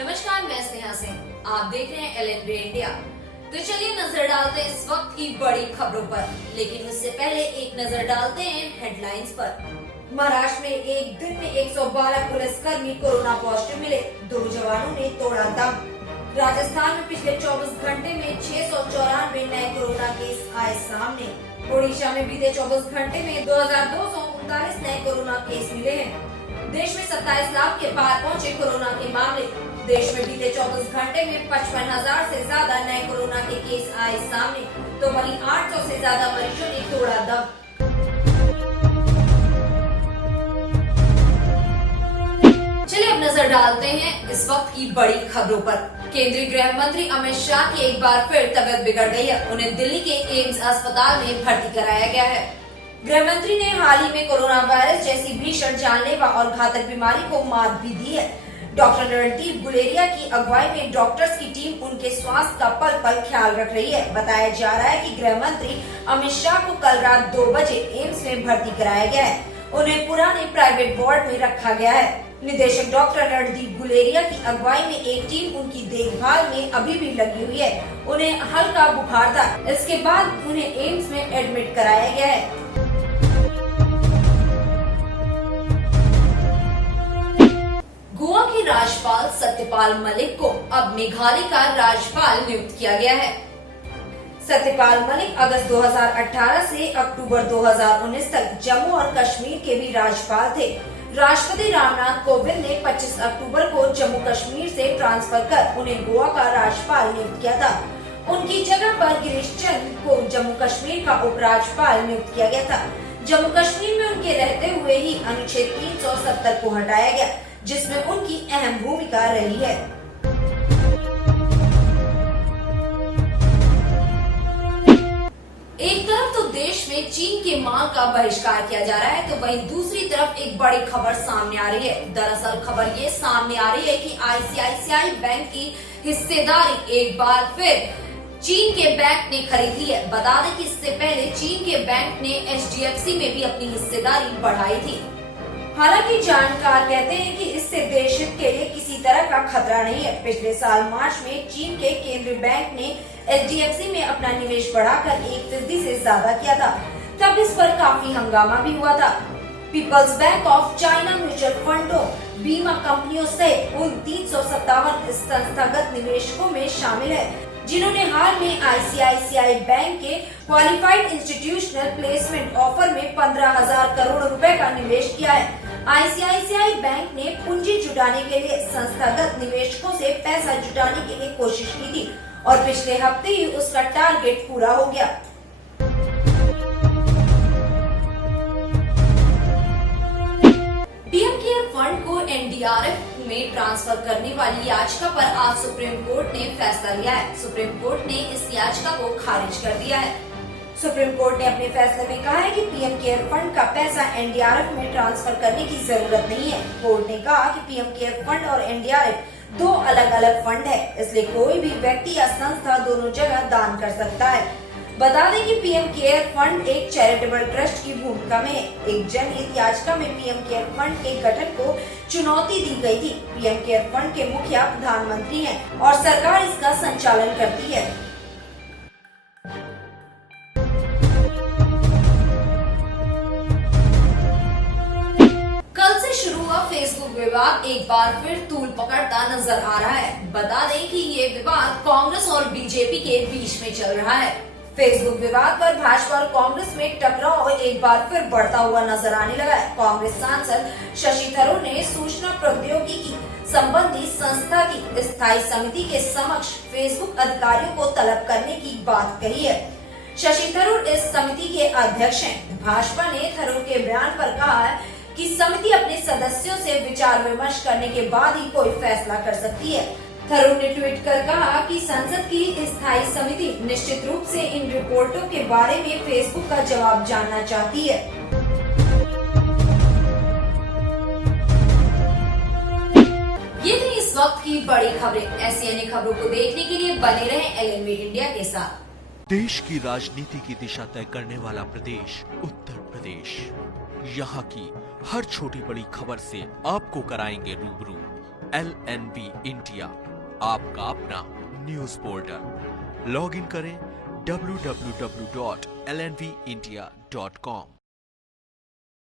नमस्कार, मैं स्नेहा सिंह। आप देख रहे हैं LNB इंडिया। तो चलिए नजर डालते हैं इस वक्त की बड़ी खबरों पर, लेकिन उससे पहले एक नजर डालते हैं हेडलाइंस पर। महाराष्ट्र में एक दिन में 112 पुलिसकर्मी कोरोना पॉजिटिव मिले, 2 जवानों ने तोड़ा दम। राजस्थान में पिछले 24 घंटे में 694 नए कोरोना केस आए सामने। ओडिशा में बीते 24 घंटे में 2239 नए कोरोना केस मिले हैं। देश में 27 लाख के पार पहुंचे कोरोना के मामले। देश में बीते 24 घंटे में 55,000 से ज्यादा नए कोरोना के केस आए सामने, तो वहीं 800 से ज्यादा मरीजों ने तोड़ा दम। चलिए अब नजर डालते हैं इस वक्त की बड़ी खबरों पर। केंद्रीय गृह मंत्री अमित शाह की एक बार फिर तबीयत बिगड़ गई है। उन्हें दिल्ली के एम्स अस्पताल में भर्ती कराया गया है। गृह मंत्री ने हाल ही में कोरोना वायरस जैसी भीषण जानलेवा और घातक बीमारी को मात भी दी है। डॉक्टर रणदीप गुलेरिया की अगुवाई में डॉक्टर्स की टीम उनके स्वास्थ्य का पल पल ख्याल रख रही है। बताया जा रहा है कि गृह मंत्री अमित शाह को कल रात 2 बजे एम्स में भर्ती कराया गया है। उन्हें पुराने प्राइवेट वार्ड में रखा गया है। निदेशक डॉक्टर रणदीप गुलेरिया की अगुवाई में एक टीम उनकी देखभाल में अभी भी लगी हुई है। उन्हें हल्का बुखार था, इसके बाद उन्हें एम्स में एडमिट कराया गया है। गोवा के राज्यपाल सत्यपाल मलिक को अब मेघालय का राज्यपाल नियुक्त किया गया है। सत्यपाल मलिक अगस्त 2018 से अक्टूबर 2019 तक जम्मू और कश्मीर के भी राज्यपाल थे। राष्ट्रपति रामनाथ कोविंद ने 25 अक्टूबर को जम्मू कश्मीर से ट्रांसफर कर उन्हें गोवा का राज्यपाल नियुक्त किया था। उनकी जगह पर गिरीश चंद्र को जम्मू कश्मीर का उपराज्यपाल नियुक्त किया गया था। जम्मू कश्मीर में उनके रहते हुए ही अनुच्छेद 370 को हटाया गया, जिसमें उनकी अहम भूमिका रही है। एक तरफ तो देश में चीन के माल का बहिष्कार किया जा रहा है, तो वहीं दूसरी तरफ एक बड़ी खबर सामने आ रही है। दरअसल खबर ये सामने आ रही है कि ICICI बैंक की हिस्सेदारी एक बार फिर चीन के बैंक ने खरीद ली है। बता दें कि इससे पहले चीन के बैंक ने HDFC में भी अपनी हिस्सेदारी बढ़ाई थी। हालांकि जानकार कहते हैं कि इससे देश हित के लिए किसी तरह का खतरा नहीं है। पिछले साल मार्च में चीन के केंद्रीय बैंक ने HDFC में अपना निवेश बढ़ाकर 1% से ज्यादा किया था। तब इस पर काफी हंगामा भी हुआ था। People's Bank of China mutual फंडों, बीमा कंपनियों से उन 357 संस्थागत निवेशकों में शामिल है, जिन्होंने हाल में ICICI बैंक के क्वालिफाइड इंस्टीट्यूशनल प्लेसमेंट ऑफर में 15,000 करोड़ रुपए का निवेश किया है। ICICI बैंक ने पूंजी जुटाने के लिए संस्थागत निवेशकों से पैसा जुटाने के लिए कोशिश की थी और पिछले हफ्ते ही उसका टारगेट पूरा हो गया। पीएम केयर फंड को NDRF में ट्रांसफर करने वाली याचिका पर आज सुप्रीम कोर्ट ने फैसला लिया है। सुप्रीम कोर्ट ने इस याचिका को खारिज कर दिया है। सुप्रीम कोर्ट ने अपने फैसले में कहा है कि पीएम केयर फंड का पैसा NDRF में ट्रांसफर करने की जरूरत नहीं है। कोर्ट ने कहा कि पीएम केयर फंड और NDRF 2 अलग अलग फंड है, इसलिए कोई भी व्यक्ति या संस्था दोनों जगह दान कर सकता है। बता दें कि पीएम केयर फंड एक चैरिटेबल ट्रस्ट की भूमिका में है। एक जनहित याचिका में पीएम केयर फंड के गठन को चुनौती दी गई थी। पीएम केयर फंड के मुखिया प्रधानमंत्री हैं और सरकार इसका संचालन करती है। कल से शुरू हुआ फेसबुक विवाद एक बार फिर तूल पकड़ता नजर आ रहा है। बता दें कि ये विवाद कांग्रेस और बीजेपी के बीच में चल रहा है। फेसबुक विवाद पर भाजपा और कांग्रेस में टकराव एक बार फिर बढ़ता हुआ नजर आने लगा है। कांग्रेस सांसद शशि थरूर ने सूचना प्रौद्योगिकी संबंधी संस्था की स्थायी समिति के समक्ष फेसबुक अधिकारियों को तलब करने की बात कही है। शशि थरूर इस समिति के अध्यक्ष हैं। भाजपा ने थरूर के बयान पर कहा है कि समिति अपने सदस्यों से विचार विमर्श करने के बाद ही कोई फैसला कर सकती है। थरूर ने ट्वीट कर कहा कि संसद की स्थायी समिति निश्चित रूप से इन रिपोर्टों के बारे में फेसबुक का जवाब जानना चाहती है। ये थी इस वक्त की बड़ी खबरें। ऐसी अन्य खबरों को देखने के लिए बने रहें LNB इंडिया के साथ। देश की राजनीति की दिशा तय करने वाला प्रदेश उत्तर प्रदेश। यहाँ की हर छोटी बड़ी खबर से आपको कराएंगे रूबरू। LNV इंडिया, आपका अपना न्यूज पोर्टल। लॉग इन करें www.lnvindia.com।